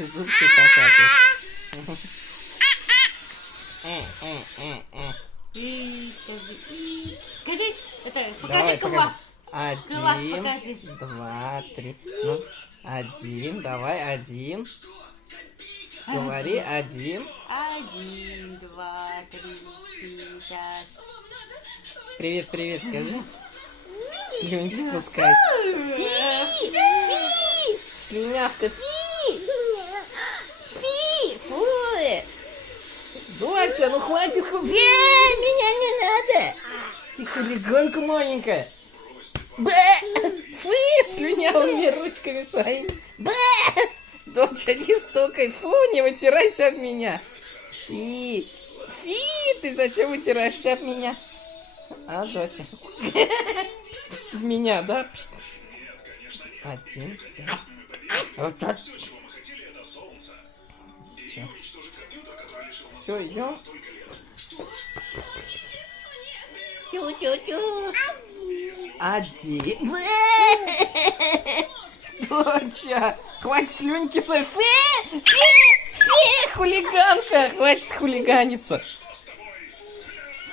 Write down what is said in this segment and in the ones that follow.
Зубки показываешь. Скажи, это, Давай, покажи класс. Класс Один, покажи. 2, 3. Ну, один, давай, один. Говори, один. 1, 2, 3, 4, 5. Привет, привет, скажи. Слюнки пускай. Слюнявка, фи! Фу! Доча, ну хватит меня не надо! Ты хулиганка маленькая! Бэ! Фу! Слюнявыми ручками своими! Бэ! Доча, не стукай! Фу! Не вытирайся об меня! Фи! Ты зачем вытираешься об меня? А, доча? Пс, в меня, да? Пс. 1, 5. Вот так. Че? Все, идем? Тю-тю-тю. 1. Доча, хватит слюньки свои. Фи! Хулиганка, хватит хулиганиться.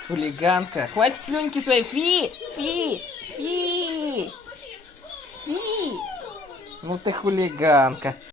Хулиганка, хватит слюньки свои. Фи! Ну ты хулиганка.